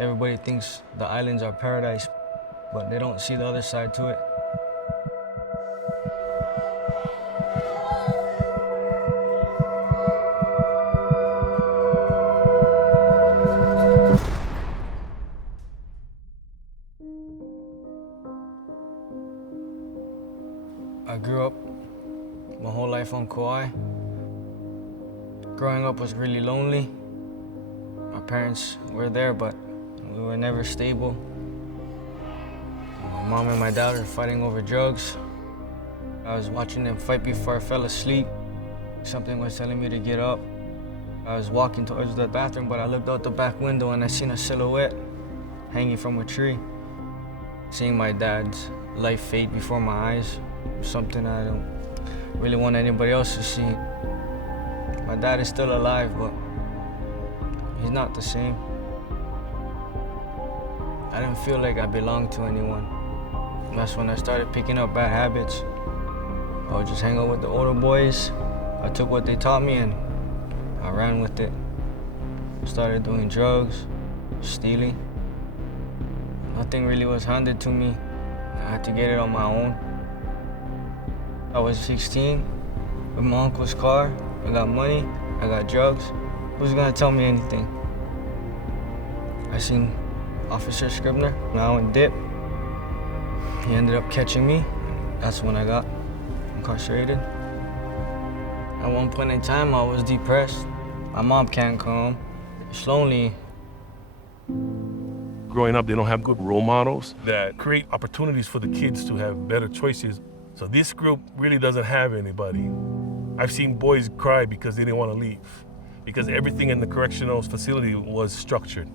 Everybody thinks the islands are paradise, but they don't see the other side to it. I grew up my whole life on Kauai. Growing up was really lonely. My parents were there, but we were never stable. My mom and my dad were fighting over drugs. I was watching them fight before I fell asleep. Something was telling me to get up. I was walking towards the bathroom, but I looked out the back window and I seen a silhouette hanging from a tree. Seeing my dad's life fade before my eyes, something I don't really want anybody else to see. My dad is still alive, but he's not the same. I didn't feel like I belonged to anyone. That's when I started picking up bad habits. I would just hang out with the older boys. I took what they taught me and I ran with it. Started doing drugs, stealing. Nothing really was handed to me. I had to get it on my own. I was 16 with my uncle's car. I got money, I got drugs. Who's gonna tell me anything? I seen Officer Scribner, now in dip. He ended up catching me. That's when I got incarcerated. At one point in time, I was depressed. My mom can't come. It's lonely. Growing up, they don't have good role models that create opportunities for the kids to have better choices. So this group really doesn't have anybody. I've seen boys cry because they didn't want to leave, because everything in the correctional facility was structured.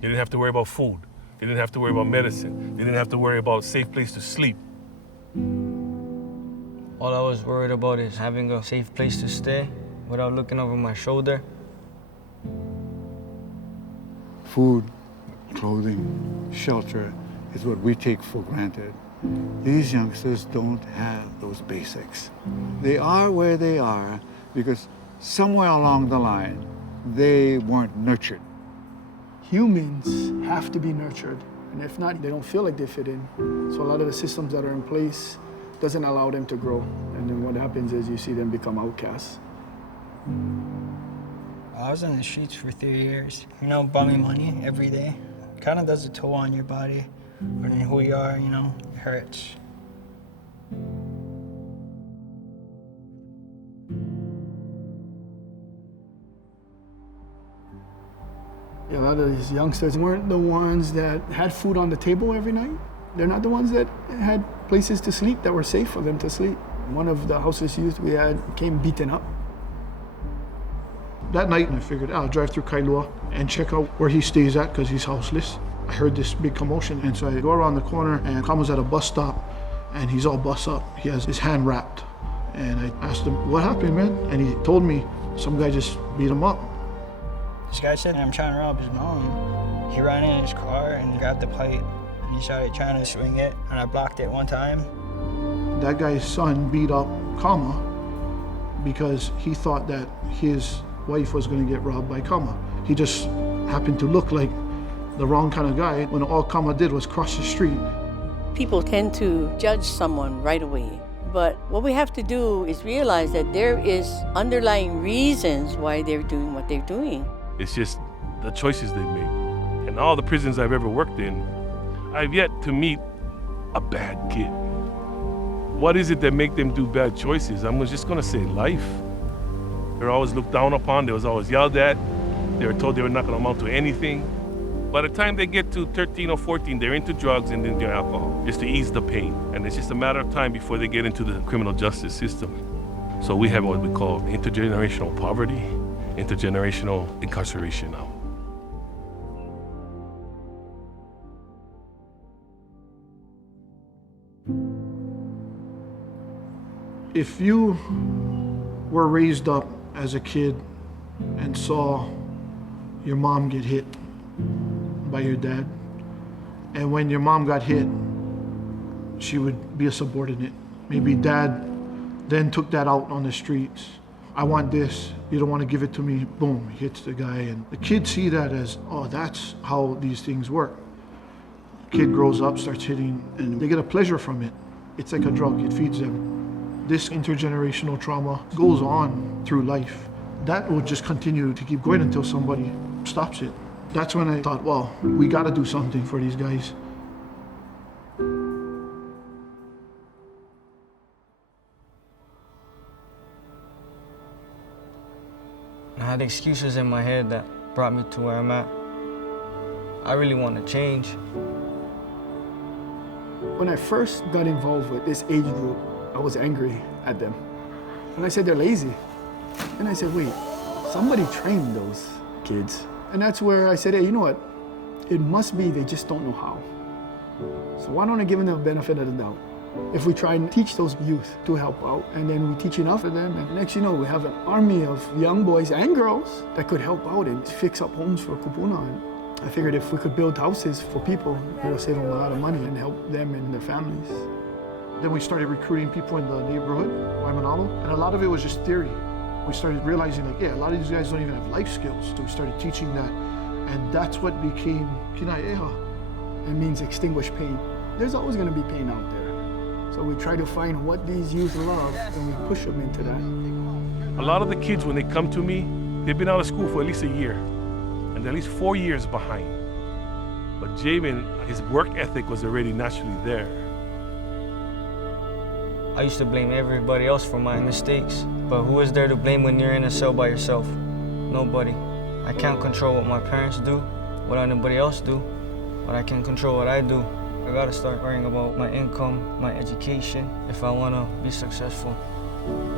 They didn't have to worry about food. They didn't have to worry about medicine. They didn't have to worry about a safe place to sleep. All I was worried about is having a safe place to stay without looking over my shoulder. Food, clothing, shelter is what we take for granted. These youngsters don't have those basics. They are where they are because somewhere along the line, they weren't nurtured. Humans have to be nurtured, and if not, they don't feel like they fit in. So a lot of the systems that are in place doesn't allow them to grow, and then what happens is you see them become outcasts. I was in the streets for 3 years. Bumming money every day. Kind of does a toll on your body, learning who you are, it hurts. A lot of these youngsters weren't the ones that had food on the table every night. They're not the ones that had places to sleep that were safe for them to sleep. One of the houseless youth we had came beaten up. That night, I figured I'll drive through Kailua and check out where he stays at because he's houseless. I heard this big commotion, and so I go around the corner, and Kama's at a bus stop, and he's all bust up. He has his hand wrapped. And I asked him, what happened, man? And he told me some guy just beat him up. This guy said, I'm trying to rob his mom. He ran in his car and grabbed the pipe, and he started trying to swing it, and I blocked it one time. That guy's son beat up Kama because he thought that his wife was going to get robbed by Kama. He just happened to look like the wrong kind of guy when all Kama did was cross the street. People tend to judge someone right away. But what we have to do is realize that there is underlying reasons why they're doing what they're doing. It's just the choices they make. In all the prisons I've ever worked in, I've yet to meet a bad kid. What is it that make them do bad choices? I'm just gonna say life. They're always looked down upon, they was always yelled at. They were told they were not gonna amount to anything. By the time they get to 13 or 14, they're into drugs and into alcohol, just to ease the pain. And it's just a matter of time before they get into the criminal justice system. So we have what we call intergenerational poverty, intergenerational incarceration now. If you were raised up as a kid and saw your mom get hit by your dad, and when your mom got hit, she would be a subordinate. Maybe dad then took that out on the streets, I want this, you don't want to give it to me, boom, he hits the guy. And the kids see that as, oh, that's how these things work. Kid grows up, starts hitting, and they get a pleasure from it. It's like a drug, it feeds them. This intergenerational trauma goes on through life. That will just continue to keep going until somebody stops it. That's when I thought, well, we gotta do something for these guys. I had excuses in my head that brought me to where I'm at. I really want to change. When I first got involved with this age group, I was angry at them. And I said they're lazy. And I said, wait, somebody trained those kids. And that's where I said, hey, you know what? It must be they just don't know how. So why don't I give them the benefit of the doubt? If we try and teach those youth to help out, and then we teach enough of them, and next you know, we have an army of young boys and girls that could help out and fix up homes for kupuna. And I figured if we could build houses for people, we would save them a lot of money and help them and their families. Then we started recruiting people in the neighborhood, Waimanalo, and a lot of it was just theory. We started realizing like, yeah, a lot of these guys don't even have life skills. So we started teaching that, and that's what became Kinai Eha. It means extinguish pain. There's always gonna be pain out there. So we try to find what these youth love and we push them into that. A lot of the kids, when they come to me, they've been out of school for at least a year, and they're at least 4 years behind. But Jamin, his work ethic was already naturally there. I used to blame everybody else for my mistakes, but who is there to blame when you're in a cell by yourself? Nobody. I can't control what my parents do, what anybody else do, but I can control what I do. I gotta start worrying about my income, my education, if I wanna be successful.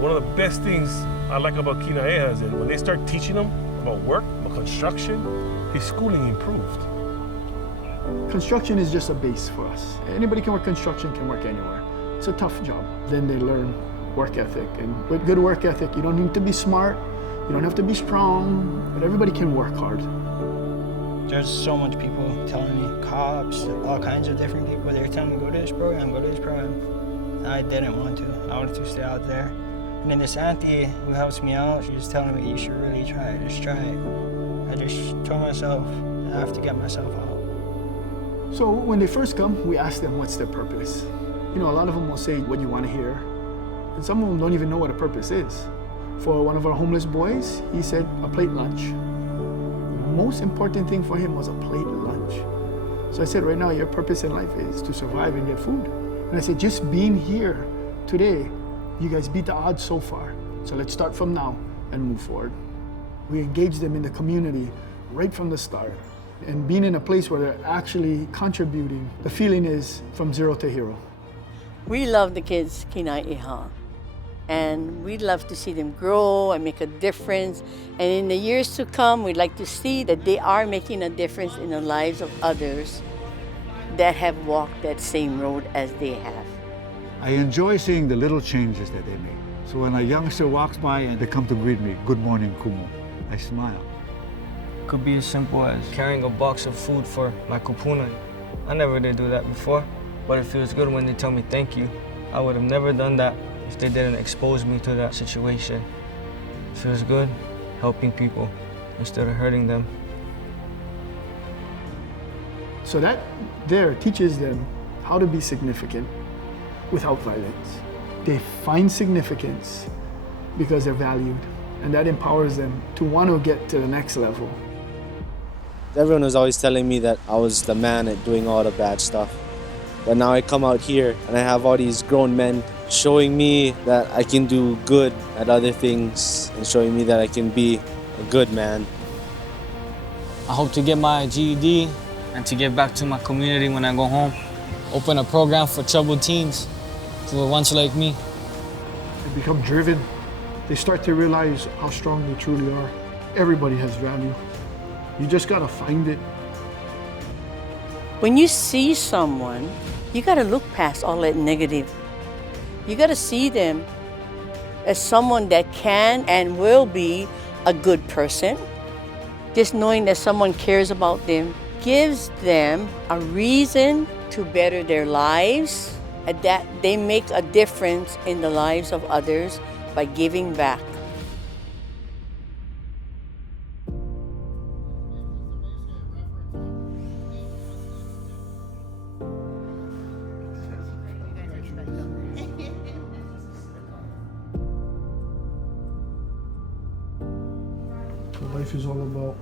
One of the best things I like about Kinai Eha is that when they start teaching him about work, about construction, his schooling improved. Construction is just a base for us. Anybody can work construction, can work anywhere. It's a tough job. Then they learn work ethic, and with good work ethic, you don't need to be smart, you don't have to be strong, but everybody can work hard. There's so much people telling me, cops, all kinds of different people. They were telling me, go to this program, go to this program. And I didn't want to. I wanted to stay out there. And then this auntie who helps me out, she was telling me, you should really try it, just try it. I just told myself, I have to get myself out. So when they first come, we ask them what's their purpose. You know, a lot of them will say what you want to hear. And some of them don't even know what a purpose is. For one of our homeless boys, he said a plate lunch. The most important thing for him was a plate lunch. So I said, right now, your purpose in life is to survive and get food. And I said, just being here today, you guys beat the odds so far. So let's start from now and move forward. We engage them in the community right from the start. And being in a place where they're actually contributing, the feeling is from zero to hero. We love the kids, Kinai Eha. And we'd love to see them grow and make a difference. And in the years to come, we'd like to see that they are making a difference in the lives of others that have walked that same road as they have. I enjoy seeing the little changes that they make. So when a youngster walks by and they come to greet me, good morning, Kumu, I smile. Could be as simple as carrying a box of food for my kupuna. I never did do that before, but it feels good when they tell me thank you. I would have never done that if they didn't expose me to that situation. It feels good helping people instead of hurting them. So that there teaches them how to be significant without violence. They find significance because they're valued, and that empowers them to want to get to the next level. Everyone was always telling me that I was the man at doing all the bad stuff. But now I come out here and I have all these grown men showing me that I can do good at other things and showing me that I can be a good man. I hope to get my GED and to give back to my community when I go home. Open a program for troubled teens, for the ones like me. They become driven. They start to realize how strong they truly are. Everybody has value. You just gotta find it. When you see someone, you gotta look past all that negative. You gotta see them as someone that can and will be a good person. Just knowing that someone cares about them gives them a reason to better their lives, and that they make a difference in the lives of others by giving back. Life is all about